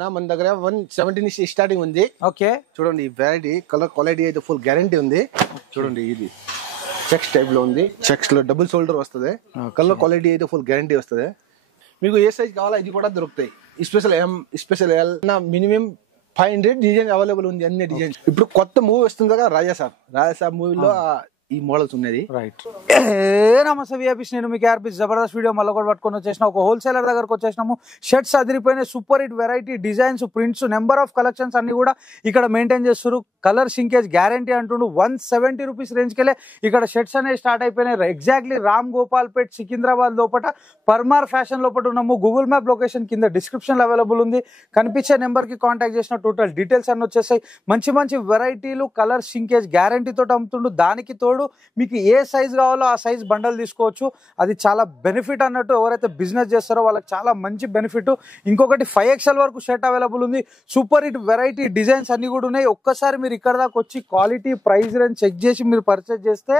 నా మన దగ్గర 170 నుంచి స్టార్టింగ్ ఉంది. ఓకే చూడండి వెరైటీ కలర్ క్వాలిటీ అయితే ఫుల్ గ్యారంటీ ఉంది. చూడండి ఇది చెక్స్ టైప్ లో ఉంది. చెక్స్ లో డబుల్ షోల్డర్ వస్తుంది. కలర్ క్వాలిటీ అయితే ఫుల్ గ్యారంటీ వస్తుంది. మీకు ఏ సైజ్ కావాలో ఇది కూడా దొరుకుతాయి. స్పెషల్ ఎం, స్పెషల్ ఎల్, నా మినిమం 500 డిజైన్ అవైలబుల్ ఉంది. అన్ని డిజైన్స్ ఇప్పుడు కొత్త మూవీ వస్తుంది కదా రాజాసాబ్ మూవీలో ఈ మోడల్స్ ఉన్నది. రైట్. నమస్తే విఐపీస్, నేను మీకు ఆర్పీస్ జబర్దస్త్ వీడియో మళ్ళీ కూడా పట్టుకొని వచ్చేసిన ఒక హోల్సేలర్ దగ్గరకు వచ్చేసినాము. షర్ట్స్ అదిరిపోయిన super hit variety designs, prints, number of collections అన్ని కూడా ఇక్కడ మెయింటైన్ చేస్తారు. కలర్ సింకేజ్ గ్యారంటీ అంటుండు. 170 రూపీస్ రేంజ్ కెళ్ళే ఇక్కడ షర్ట్స్ అనేవి స్టార్ట్ అయిపోయినాయి. ఎగ్జాక్ట్లీ రామ్ గోపాల్ పేట్ సికింద్రాబాద్ లోపల పర్మార్ ఫ్యాషన్ లోపల ఉన్నాము. గూగుల్ మ్యాప్ లొకేషన్ కింద డిస్క్రిప్షన్ లో అవైలబుల్ ఉంది. కనిపించే నెంబర్ కి కాంటాక్ట్ చేసిన టోటల్ డీటెయిల్స్ అన్ని వచ్చేసాయి. మంచి మంచి వెరైటీలు కలర్ సింకేజ్ గ్యారంటీ తోటి అమ్ముతుండు. దానికి తోడు మీకు ఏ సైజ్ కావాలో ఆ సైజ్ బండల్ తీసుకోవచ్చు. అది చాలా బెనిఫిట్ అన్నట్టు. ఎవరైతే బిజినెస్ చేస్తారో వాళ్ళకి చాలా మంచి బెనిఫిట్. ఇంకొకటి 5XL వరకు షర్ట్ అవైలబుల్ ఉంది. సూపర్ హిట్ వెరైటీ డిజైన్స్ అన్ని కూడా ఉన్నాయి. ఒక్కసారి మీరు ఇక్కడ దాకా వచ్చి క్వాలిటీ ప్రైస్ రేంజ్ చెక్ చేసి మీరు పర్చేజ్ చేస్తే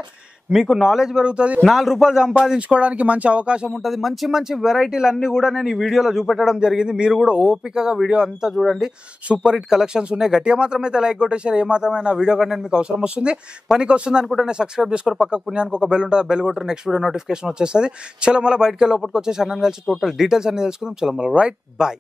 మీకు నాలెడ్జ్ పెరుగుతుంది. 4 రూపాయలు సంపాదించుకోవడానికి మంచి అవకాశం ఉంటుంది. మంచి మంచి వెరైటీలు అన్ని కూడా నేను ఈ వీడియోలో చూపెట్టడం జరిగింది. మీరు కూడా ఓపికగా వీడియో అంతా చూడండి. సూపర్ హిట్ కలెక్షన్స్ ఉన్నాయి. గట్టిగా మాత్రం అయితే లైక్ కొట్టేసారు. ఏ మాత్రమే వీడియో కంటెంట్ మీకు అవసరం వస్తుంది, పనికి వస్తుంది అనుకుంటే సబ్స్క్రైబ్ చేసుకొని పక్కకు పుణ్యానికి ఒక బెల్ ఉంటుంది. బెల్ కొట్టి నెక్స్ట్ వీడియో నోటిఫికేషన్ వచ్చేస్తుంది. చలో మళ్ళీ బయటకి లోపలికి వచ్చేసి అన్నని కలిసి టోటల్ డీటెయిల్స్ అన్ని తెలుసుకుందాం. చలో మళ్ళీ రైట్ బాయ్.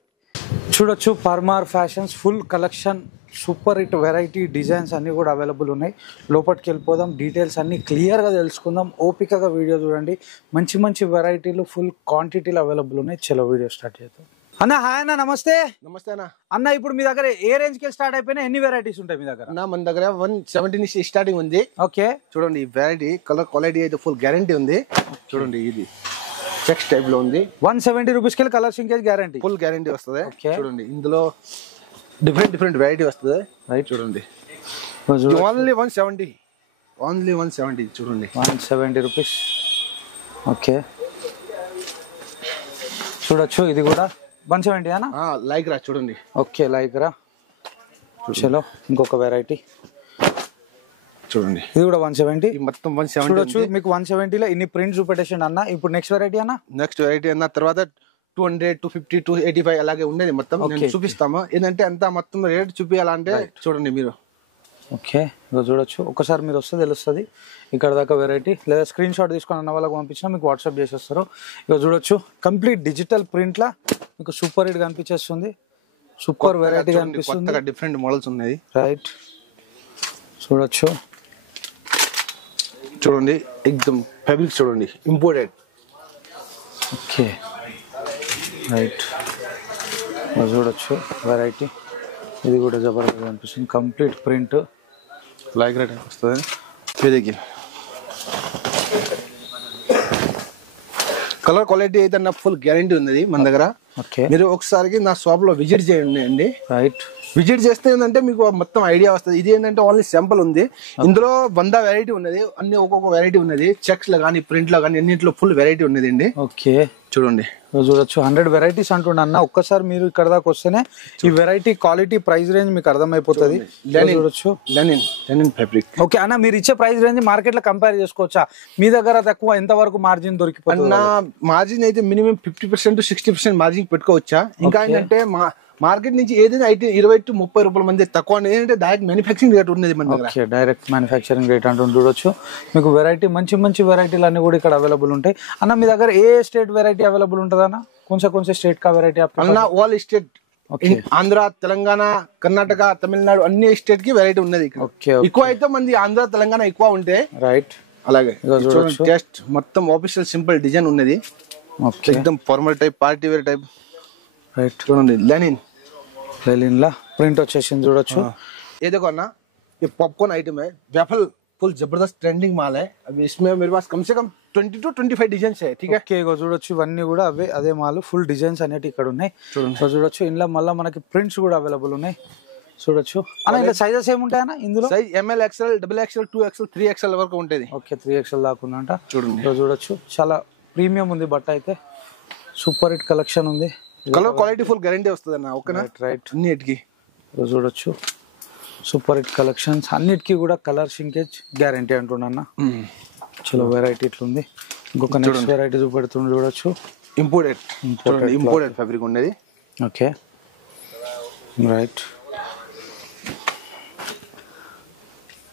చూడొచ్చు Parmar fashions full collection, super hit variety designs అన్నీ కూడా అవైలబుల్ ఉన్నాయి. లోపలికి వెళ్ళిపోదాం, డీటెయిల్స్ అన్నీ క్లియర్గా తెలుసుకుందాం. ఓపికగా వీడియో చూడండి. మంచి మంచి వెరైటీలు ఫుల్ క్వాంటిటీలు అవైలబుల్ ఉన్నాయి. చలో వీడియో స్టార్ట్ చేద్దాం. అన్న హాయ్ అన్న, నమస్తే. నమస్తే అన్న. అన్న ఇప్పుడు మీ దగ్గర ఏ రేంజ్ కి స్టార్ట్ అయిపోయినా ఎన్ని వెరైటీస్ ఉంటాయి మీ దగ్గర? నా మన దగ్గర 170 నుంచి స్టార్టింగ్ ఉంది. ఓకే చూడండి వెరైటీ కలర్ క్వాలిటీ అయితే ఫుల్ గ్యారంటీ ఉంది. చూడండి ఇది చెక్స్ టైప్ లో ఉంది. 170 రూపీస్ కి colour sinkage guarantee, full guarantee వస్తుంది. చూడండి ఇందులో డిఫరెంట్ వెరైటీ వస్తుంది. రైట్ చూడండి ఓన్లీ 170 చూడండి 170 రూపీస్. ఓకే చూడొచ్చు ఇది కూడా 170 అన్న. లైక్ రా చూడండి. ఓకే లైక్ రా. చలో ఇంకొక వెరైటీ చూడండి. ఇది కూడా 170. మొత్తం 170 చూడొచ్చు. మీకు 170 లో ఇన్ని ప్రింట్స్ చూపెట్టేసిండు అన్న. ఇప్పుడు నెక్స్ట్ వెరైటీ అన్న. నెక్స్ట్ వెరైటీ అన్న తర్వాత 200, 250, 285 అలాగే ఉండేది. మొత్తం చూపిస్తాము. ఏంటంటే అంతా మొత్తం రేట్ చూపించాలంటే చూడండి మీరు. ఓకే ఇక చూడొచ్చు. ఒకసారి మీరు వస్తే తెలుస్తుంది ఇక్కడ దాకా వెరైటీ. లేదా స్క్రీన్ షాట్ తీసుకొని అన్న వాళ్ళకి పంపించినా మీకు వాట్సాప్ చేసేస్తారు. ఇక చూడొచ్చు కంప్లీట్ డిజిటల్ ప్రింట్ లా మీకు సూపర్ హిట్ కనిపించేస్తుంది. సూపర్ వెరైటీ కనిపిస్తుంది. డిఫరెంట్ మోడల్స్ ఉన్నాయి. రైట్ చూడొచ్చు. చూడండి ఎక్దమ్ ఫ్యాబ్రిక్ చూడండి ఇంపోర్టెడ్. ఓకే రైట్ చూడొచ్చు వెరైటీ. ఇది కూడా జబర్దస్త్ అనిపిస్తుంది. కంప్లీట్ ప్రింట్ లైక్ రేట్ వస్తుంది. ఇది కలర్ క్వాలిటీ అయితే నా ఫుల్ గ్యారంటీ ఉన్నది మన దగ్గర. మీరు ఒకసారికి నా షాప్ లో విజిట్ చేయండి. రైట్ విజిట్ చేస్తే ఏంటంటే మీకు మొత్తం ఐడియా వస్తుంది. ఇది ఏంటంటే ఓన్లీ శాంపుల్ ఉంది. ఇందులో 100 వెరైటీ ఉన్నది. అన్ని ఒక్కొక్క వెరైటీ ఉన్నది. చెక్స్ లో కానీ ప్రింట్ లో కానీ అన్నింటిలో ఫుల్ వెరైటీ ఉన్నది అండి. ఓకే చూడండి చూడొచ్చు 100 వెరైటీస్ అంటుండ అన్న. ఒక్కసారి మీరు ఇక్కడ దాకా వస్తేనే ఈ వెరైటీ క్వాలిటీ ప్రైస్ రేంజ్ మీకు అర్థమైపోతుంది. చూడొచ్చు లెనిన్ ఫ్యాబ్రిక్. ఓకే అన్న మీరు ఇచ్చే ప్రైస్ రేంజ్ మార్కెట్ లో కంపేర్ చేసుకోవచ్చా? మీ దగ్గర తక్కువ ఎంత వరకు మార్జిన్ దొరికిపోతుంది? మార్జిన్ అయితే మినిమం 50% to 60% మార్జిన్ పెట్టుకోవచ్చా. ఇంకా ఏంటంటే మార్కెట్ నుంచి ఏదైనా 20 to 30 రూపాయల మంది తక్కువ. ఏంటంటే డైరెక్ట్ మ్యానుఫ్యాక్చరింగ్ రేట్ ఉన్నది మన దగ్గర. డైరెక్ట్ మ్యానుఫ్యాక్చరింగ్ రేట్ అంటూ చూడొచ్చు. మీకు వెరైటీ మంచి మంచి వెరైటీలు అన్ని కూడా ఇక్కడ అవైలబుల్ ఉంటాయి. అన్న మీ దగ్గర ఏ స్టేట్ వెరైటీ అవైలబుల్ ఉంటుంది అన్న? కొంచెం స్టేట్ కా variety all state, Andhra, Telangana, Karnataka, Tamil Nadu అన్ని స్టేట్ కి వెరైటీ ఉన్నది. ఎక్కువ అయితే మంది ఆంధ్ర తెలంగాణ ఎక్కువ ఉంటే రైట్. అలాగే జస్ట్ మొత్తం ఆఫీషియల్ సింపుల్ డిజైన్ ఉన్నది. ఎక్దమ్ formal type, party wear type. Right చూడండి లెనిన్ లా ప్రింట్ వచ్చేసింది. చూడొచ్చు. ये देखो ना ये पॉपकॉर्न आइटम है. वेफल फुल जबरदस्त ट्रेंडिंग माल है. अभी इसमें मेरे पास कम से कम 20 to 25 డిజైన్స్ है. ठीक है చూడొచ్చు. ఇవన్నీ కూడా అదే మాల్ ఫుల్ డిజైన్స్ అనేవి ఇక్కడ ఉన్నాయి. చూడొచ్చు. ఇందులో మళ్ళీ మనకి ప్రింట్స్ కూడా అవైలబుల్ ఉన్నాయి. చూడొచ్చు. అన్న ఇలా సైజెస్ ఏముంటాయి అన్న ఇందులో? Size ML, XL, XXL, 2XL, 3XL వరకు ఉంటుంది. ఓకే 3XL దాకా ఉందంట. చూడండి చూడొచ్చు. చాలా ప్రీమియం ఉంది బట్ట అయితే. సూపర్ హిట్ కలెక్షన్ ఉంది. కలర్ క్వాలిటీ ఫుల్ గ్యారంటీ వస్తుంది అన్న. ఓకేనా రైట్ అన్నిటికి చూడొచ్చు. సూపర్ హిట్ కలెక్షన్స్ అన్నిటికీ కూడా కలర్ సింకేజ్ గ్యారంటీ అంటున్నా. చలో వెరైటీ ఇట్లుంది. ఇంకొక నెక్స్ట్ వెరైటీ చూపెడుతుంది. చూడొచ్చు. ఇంపోర్టెడ్ ఫ్యాబ్రిక్ ఉండేది. Okay right.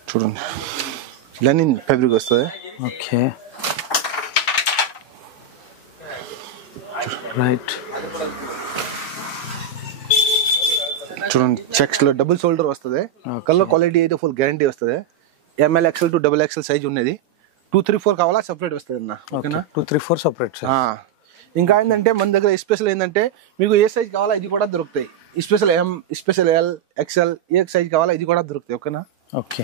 చూడండి లెనిన్ ఫ్యాబ్రిక్ వస్తుంది. Okay right. చూడండి చెక్స్ లో డబుల్ షోల్డర్ వస్తుంది. కలర్ క్వాలిటీ అయితే ఫుల్ గ్యారంటీ వస్తుంది. ML XL to XXL size ఉన్నది. 2, 3, 4 కావాలా సెపరేట్ వస్తుంది అన్న. ఓకేనా 2, 3, 4 సెపరేట్. ఇంకా ఏంటంటే మన దగ్గర స్పెషల్ ఏంటంటే మీకు ఏ సైజ్ కావాలా ఇది కూడా దొరుకుతాయి. Special M, special L, XL ఏ సైజ్ కావాలా ఇది కూడా దొరుకుతాయి. ఓకేనా. ఓకే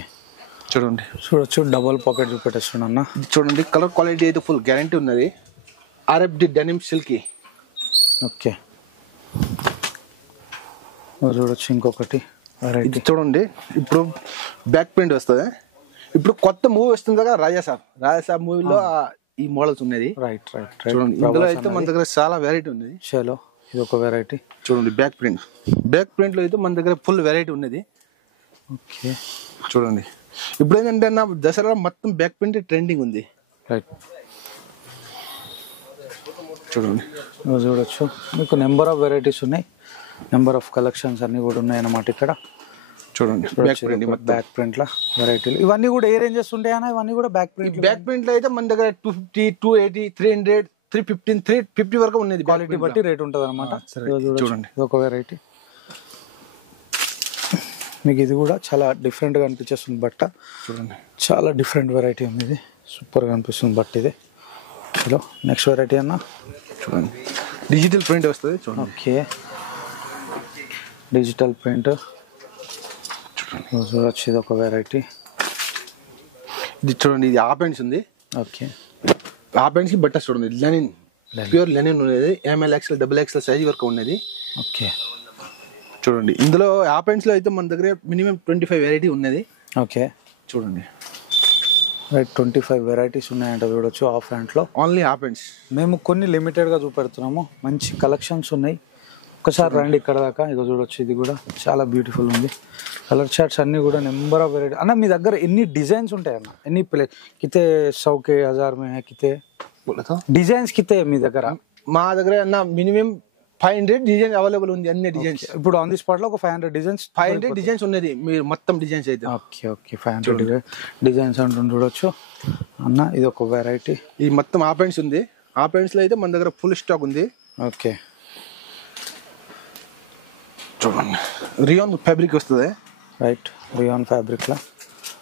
చూడండి చూడొచ్చు డబుల్ పాకెట్ చూపెట్టేస్తున్నా అన్న. చూడండి కలర్ క్వాలిటీ అయితే ఫుల్ గ్యారంటీ ఉన్నది. RFD denim silky. ఓకే చూడొచ్చు ఇంకొకటి ఇది చూడండి. ఇప్పుడు బ్యాక్ ప్రింట్ వస్తుంది. ఇప్పుడు కొత్త మూవీ వస్తుంది కదా రాజాసాబ్ మూవీలో ఈ మోడల్స్ ఉన్నది. Right right. చూడండి ఇందులో అయితే మన దగ్గర చాలా వెరైటీ ఉన్నది. చలో ఇది ఒక వెరైటీ. చూడండి బ్యాక్ ప్రింట్ లో అయితే మన దగ్గర ఫుల్ వెరైటీ ఉన్నది. ఓకే చూడండి ఇప్పుడు ఏంటంటే నా దసరా మొత్తం బ్యాక్ ప్రింట్ ట్రెండింగ్ ఉంది. రైట్. చూడండి చూడొచ్చు మీకు నెంబర్ ఆఫ్ వెరైటీస్ ఉన్నాయి. నెంబర్ ఆఫ్ కలెక్షన్స్ అన్ని కూడా ఉన్నాయి అన్నమాట ఇక్కడ. చూడండి బ్యాక్ ప్రింట్ లా వెరైటీలు ఇవన్నీ కూడా ఏ రేంజెస్ ఉంటాయన్నా? ఇవన్నీ కూడా బ్యాక్ ప్రింట్ లో అయితే మన దగ్గర 250, 280, 300, 315, 350 వరకు ఉన్నది. క్వాలిటీ బట్టి రేట్ ఉంటుంది అనమాట. చూడండి ఇది ఒక వెరైటీ. మీకు ఇది కూడా చాలా డిఫరెంట్ గా అనిపించేస్తుంది బట్ట. చూడండి చాలా డిఫరెంట్ వెరైటీ ఉంది. ఇది సూపర్ గా అనిపిస్తుంది బట్ ఇది. హలో నెక్స్ట్ వెరైటీ అన్న. చూడండి డిజిటల్ ప్రింట్ వస్తుంది. చూడండి ఓకే డిజిటల్ ప్రింట్ చూడొచ్చు ఇది ఒక వెరైటీ. ఇది చూడండి ఇది ఆపెండ్స్ ఉంది. ఓకే ఆపెండ్స్ కి బట్ట చూడండి లెనిన్ ప్యూర్ లెనిన్ ఉన్నది. ML XL XXL సైజ్ వరకు ఉన్నది. ఓకే చూడండి ఇందులో ఆపెండ్స్ లో అయితే మన దగ్గర మినిమం 25 వెరైటీ ఉన్నది. ఓకే చూడండి రైట్ 25 వెరైటీస్ ఉన్నాయంట చూడొచ్చు ఆఫ్ హ్యాండ్ లో. ఓన్లీ ఆపెండ్స్. మేము కొన్ని లిమిటెడ్ గా చూపెడుతున్నాము. మంచి కలెక్షన్స్ ఉన్నాయి. ఒకసారి రండి ఇక్కడ దాకా. ఇక చూడొచ్చు ఇది కూడా చాలా బ్యూటిఫుల్ ఉంది. కలర్ చార్ట్స్ అన్ని కూడా నెంబర్ ఆఫ్ వెరైటీ. అన్న మీ దగ్గర ఎన్ని డిజైన్స్ ఉంటాయి అన్న? ఎన్ని కితే 100 के 1000 में है किते డిజైన్స్ కితే మీ దగ్గర? మా దగ్గర అన్న మినిమం 500 డిజైన్ అవైలబుల్ ఉంది. అన్ని డిజైన్స్ ఇప్పుడు ఆన్ ది స్పాట్ లో ఒక 500 డిజైన్స్ ఉన్నది. మీరు మొత్తం డిజైన్స్ అయితే ఓకే ఓకే 500 డిజైన్స్ అంటుండు చూడొచ్చు అన్న. ఇది ఒక వెరైటీ. ఇది మొత్తం ఆపెండ్స్ ఉంది. ఆపెండ్స్ లో అయితే మన దగ్గర ఫుల్ స్టాక్ ఉంది. ఓకే చూడండి రియాన్ ఫ్యాబ్రిక్ వస్తుంది. రైట్ రియాన్ ఫ్యాబ్రిక్ లా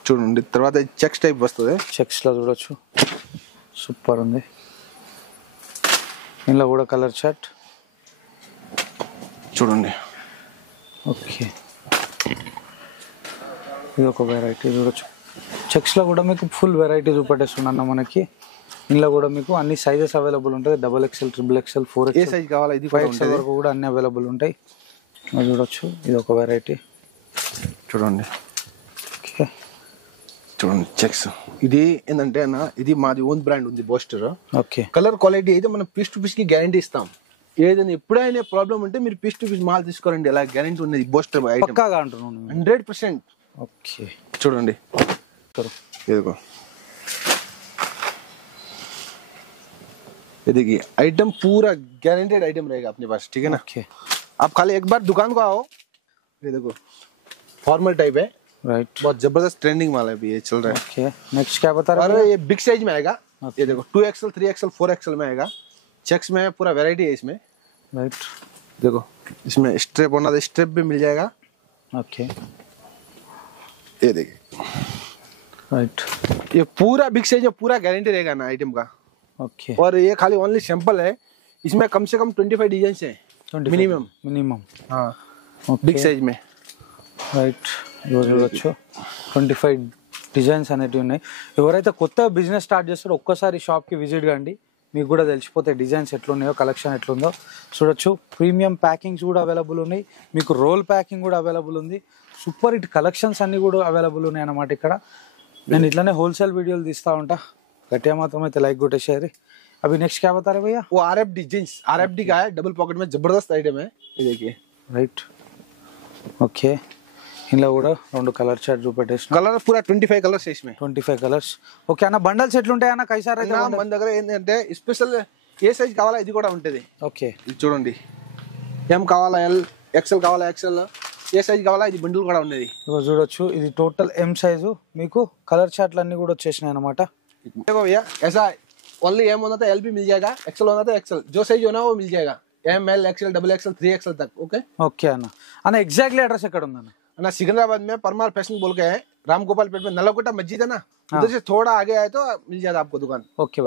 చూడండి. తర్వాత చెక్స్ టైప్ వస్తుంది. చెక్స్ లో చూడొచ్చు సూపర్ ఉంది. ఇందులో కూడా కలర్ చార్ట్ చూడండి. ఓకే ఇది ఒక వెరైటీ చూడొచ్చు. చెక్స్ లో కూడా మీకు ఫుల్ వెరైటీ చూపెట్టేస్తున్నా మనకి. ఇందులో కూడా మీకు అన్ని సైజెస్ అవైలబుల్ ఉంటాయి. XXL, XXL, 4XL ఏ సైజ్ కావాలా ఇది 5XL వరకు కూడా అన్ని అవైలబుల్ ఉంటాయి. చూడొచ్చు ఇది ఒక వెరైటీ. చూడండి ఓకే చూడండి చెక్స్. ఇది ఏంటంటే అన్న ఇది మాది ఓన్ బ్రాండ్ ఉంది బోస్టర్. ఓకే కలర్ క్వాలిటీ అయితే మనం పీస్ టు పీస్ కి గ్యారంటీ ఇస్తాం. ఏదైనా ఎప్పుడైనా ప్రాబ్లం ఉంటే మీరు పీస్ టు పీస్ మాల్ తీసుకోరండి. ఎలా గ్యారంటీ ఉన్నది బోస్టర్ ఐటమ్ పక్కాగా అంటున్నాను 100%. ఓకే చూడండి ఇదిగో ये देखिए आइटम पूरा गारंटेड आइटम रहेगा अपने पास. ठीक है ना. आप खाली एक बार दुकान को आओ. ये देखो फॉर्मल टाइप है. राइट बहुत जबरदस्त ट्रेंडिंग माल है अभी ये चल रहा है. ओके नेक्स्ट क्या बता रहे हो? ये बिग साइज में आएगा. ये देखो 2XL, 3XL, 4XL में आएगा. चेक्स में पूरा वैरायटी है इसमें. राइट देखो इसमें स्ट्रेप होना तो स्ट्रेप भी मिल जाएगा. ओके ये देखिए राइट ये पूरा बिग साइज में पूरा गारंटी रहेगा ना आइटम का. ओके और ये खाली ओनली सैंपल है. इसमें कम से कम 25 डिजाइन है मिनिमम. हाँ बिग साइज में. రైట్ చూడొచ్చు 25 డిజైన్స్ అనేటివి ఉన్నాయి. ఎవరైతే కొత్త బిజినెస్ స్టార్ట్ చేస్తారో ఒక్కసారి షాప్కి విజిట్ కండి. మీకు కూడా తెలిసిపోతే డిజైన్స్ ఎట్లున్నాయో కలెక్షన్ ఎట్లుందో. చూడొచ్చు ప్రీమియం ప్యాకింగ్స్ కూడా అవైలబుల్ ఉన్నాయి. మీకు రోల్ ప్యాకింగ్ కూడా అవైలబుల్ ఉంది. సూపర్ హిట్ కలెక్షన్స్ అన్ని కూడా అవైలబుల్ ఉన్నాయి అన్నమాట ఇక్కడ. నేను ఇట్లానే హోల్సేల్ వీడియోలు తీస్తూ ఉంటా. घटिया मात्रा में लाइक गोटे शेयर. अभी नेक्स्ट क्या बता रहे भैया? वो RFD जींस RFD का है. डबल पॉकेट में जबरदस्त आइटम है. ये देखिए राइट ओके. ఇందులో కూడా రెండు కలర్ చార్ట్ చూపెట్టేసిన. కలర్ పూరా 25 కలర్స్ इसमें 25 కలర్స్. ఓకే అన్న బండల్స్ ఎట్లుంటాయి అన్న? కైసార్ అయితే మన దగ్గర ఏంటంటే స్పెషల్ ఏ సైజ్ కావాలా ఇది కూడా ఉంటది. ఓకే ఇది చూడండి M కావాలా L ఎక్సెల్ కావాలా ఎక్సెల్, ఏ సైజ్ కావాలా ఇది బండిల్ కూడా ఉన్నది. చూడొచ్చు ఇది టోటల్ ఎం సైజు, మీకు కలర్ చార్ట్లు అన్ని కూడా వచ్చేసినాయి అనమాట. देखो भैया ऐसा ओनली एम होना था एल भी मिल जाएगा, एक्सेल होना था एक्सेल, जो साइज होना वो मिल जाएगा, M L XL double XL 3XL तक. ओके ఓకే అన్న. అన్న ఎగ్జాక్ట్లీ అడ్రస్ ఎక్కడ ఉందన్న? ना सिकंदराबाद में परमार फैशन बोल के है, राम गोपाल पेट में नलकोटा मस्जिद है ना, उधर से थोड़ा आगे आए तो मिल जाएगा आपको दुकान. ఓకే